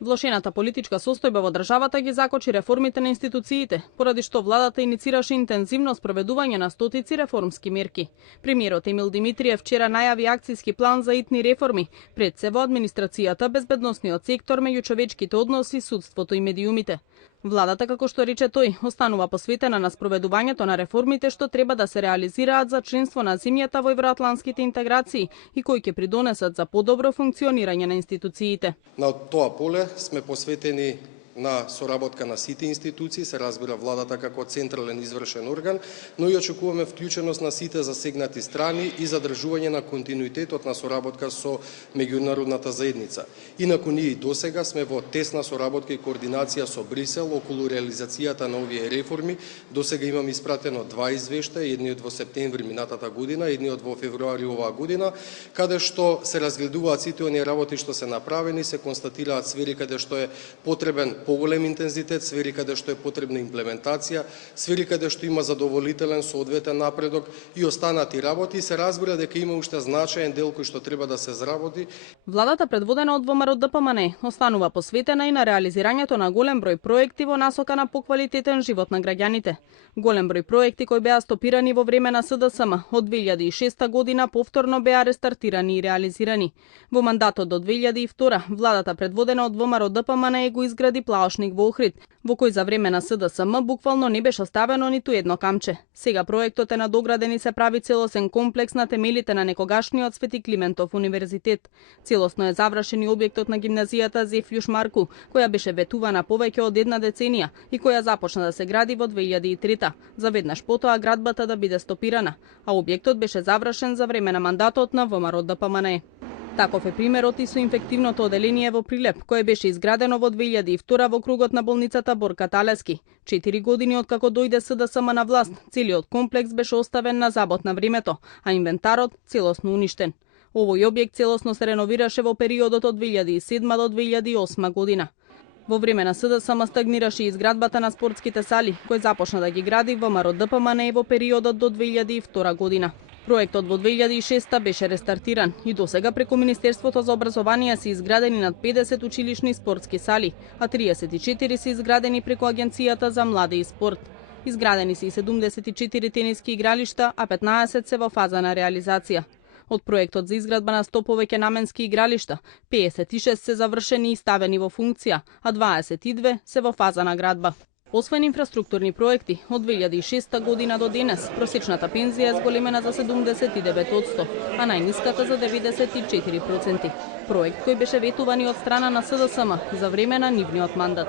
Влошената политичка состојба во државата ги закочи реформите на институциите, поради што владата иницираше интензивно спроведување на стотици реформски мерки. Премиерот Емил Димитриев вчера најави акцијски план за итни реформи, пред се во администрацијата, безбедносниот сектор, меѓучовечките односи, судството и медиумите. Владата, како што рече тој, останува посветена на спроведувањето на реформите што треба да се реализираат за членство на земјата во евроатлантските интеграции и кои ќе придонесат за подобро функционирање на институциите. На тоа поле сме посветени на соработка на сите институции, се разбира владата како централен извршен орган, но и очекуваме вклученост на сите засегнати страни и задржување на континуитетот на соработка со меѓународната заедница. Инаку ние и досега сме во тесна соработка и координација со Брисел околу реализацијата на овие реформи. Досега имаме испратено 2 извештаи, едниот во септември минатата година, едниот во февруари оваа година, каде што се разгледуваат сите оние работи што се направени, се констатираат сфери каде што е потребен поголем интензитет, сфери каде што е потребна имплементација, сфери каде што има задоволителен соодветен напредок и останати работи, се разбира дека има уште значаен дел кој што треба да се заработи. Владата, предводена од ВМРО ДПМН, останува посветена и на реализирањето на голем број проекти во насока на поквалитетен живот на граѓаните. Голем број проекти кои беа стопирани во време на СДСМ од 2006 година повторно беа рестартирани и реализирани. Во мандатот до 2002 владата, предводена од ВМРО ДПМН, го изгради плаошник во Охрид, во кој за време на СДСМ буквално не беше оставено ниту едно камче. Сега проектот е надограден и се прави целосен комплекс на темелите на некогашниот Свети Климентов универзитет. Целосно е завршен и објектот на гимназијата Зефјуш Марку, која беше ветувана повеќе од една деценија и која започна да се гради во 2003, заведнаш потоа градбата да биде стопирана, а објектот беше завршен за време на мандатот на ВМРО ДПМН. Таков е примерот и со инфективното оделение во Прилеп, кое беше изградено во 2002 во кругот на болницата Борка Талески. 4 години откако дојде СДСМ на власт, целиот комплекс беше оставен на забот на времето, а инвентарот целосно уништен. Овој објект целосно се реновираше во периодот од 2007 до 2008 година. Во време на СДСМ стагнираше изградбата на спортските сали, кој започна да ги гради ВМРО ДПМН во периодот до 2002 година. Проектот во 2006 беше рестартиран и досега преку Министерството за образование се изградени над 50 училишни спортски сали, а 34 се изградени преку Агенцијата за млади и спорт. Изградени се и 74 тениски игралишта, а 15 се во фаза на реализација. Од проектот за изградба на 100 повеќе наменски игралишта, 56 се завршени и ставени во функција, а 22 се во фаза на градба. Освен инфраструктурни проекти, од 2006 година до денес просечната пензија е зголемена за 79%, а најниската за 94%. Проект кој беше ветуван и од страна на СДСМ за време на нивниот мандат.